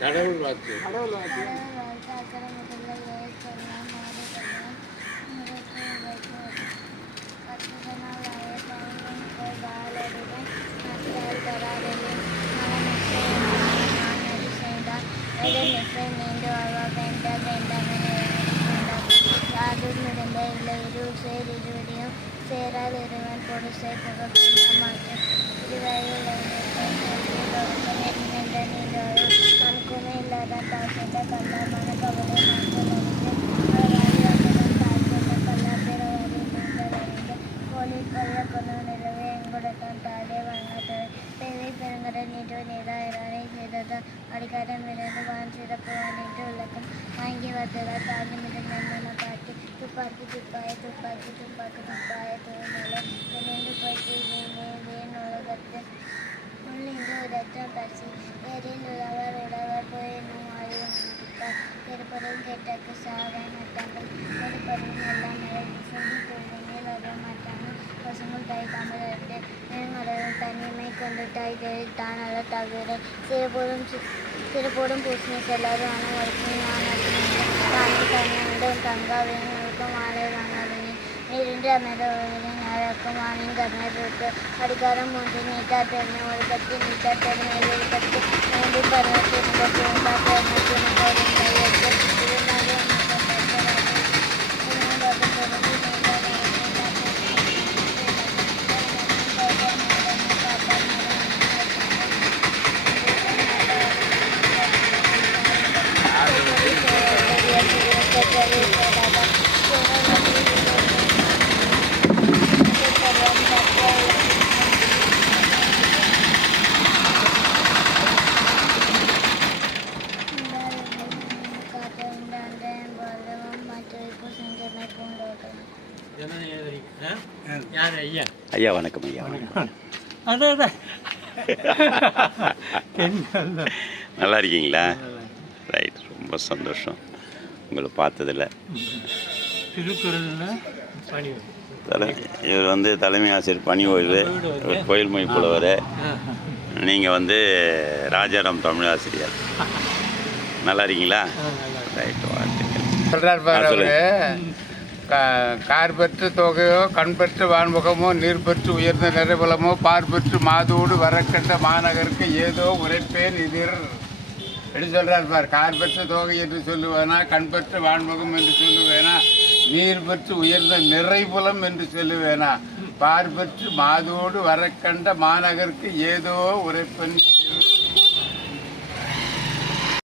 கடவுள் வாக்கு. கடவுள் வாக்கு. கடவுள் வாழ்த்து அக்கறை முதல்ல ஏற்றெல்லாம் மாறி கொள்ளும் உங்களுக்கு എന്നിട്ട് നീതായരാനെ ചെയ്തത്. അടിക്കാരൻ വിരന്ന് വാങ്ങി ചെയ്തപ്പോൾ എന്നിട്ട് ഉള്ളക്കം വാങ്ങി വന്നത് താജുമിടൽ നന്ന പാട്ടി തുപ്പാക്കി തുപ്പായ തുപ്പാക്കി തുപ്പാക്കി തുപ്പായ തോന്നലെ പിന്നെ പറ്റി വീണുള്ളകത്ത് ഉള്ളിന്റെ ഏരിയിലുള്ളവർ ഉടവർ പോയി അറിയുന്നിരിക്കാം ചെറുപ്പതും സാധാരണ ടൈറ്റാനുള്ള തകര്. ചിലപ്പോഴും സിരപ്പോടും പൂസിനെ ആണ് വഴിക്കും ഞാൻ താനും തന്നെയുണ്ടും തങ്കാവിനും ആലയാണ് അതിന് നീരിന്റെ അമ്മയുടെ ഞായക്കും ആണിയും കർണത്തിലേക്ക് അടിക്കാരം മൂന്നി നീറ്റാത്തെറിഞ്ഞ് ഒഴുക്കത്തി നീറ്റാത്തെറിഞ്ഞ് ഒഴുക്കത്തി മൂന്നി പർവത്തിൽ പൂമ്പാത്തെറിഞ്ഞ് ஐயா ஐயா வணக்கம் ஐயா வணக்கம். நல்லா இருக்கீங்களா? ரைட் ரொம்ப சந்தோஷம். உங்களை பார்த்ததில்ல தலை இவர் வந்து தலைமை ஆசிரியர் பணி ஓய்வு. இவர் கோயில் மொழி புலவர் நீங்கள் வந்து ராஜாராம் தமிழ் ஆசிரியர். நல்லா இருக்கீங்களா? ரைட் வாழ்த்துக்கள். க கார் பெற்று தொகையோ கண் பெற்று வான்முகமோ நீர் பெற்று உயர்ந்த நிறைபலமோ பார் பெற்று மாதோடு வரக்கண்ட மாநகருக்கு ஏதோ உரைப்பேன் எதிர் என்று சொல்கிறார் பார் கார் பெற்ற தொகை என்று சொல்லுவேனா கண் பெற்று வான்முகம் என்று சொல்லுவேனா நீர் பெற்று உயர்ந்த நிறைபுலம் என்று சொல்லுவேனா பார் பெற்று மாதோடு வரக்கண்ட மாநகருக்கு ஏதோ உரைப்பெண் எதிர்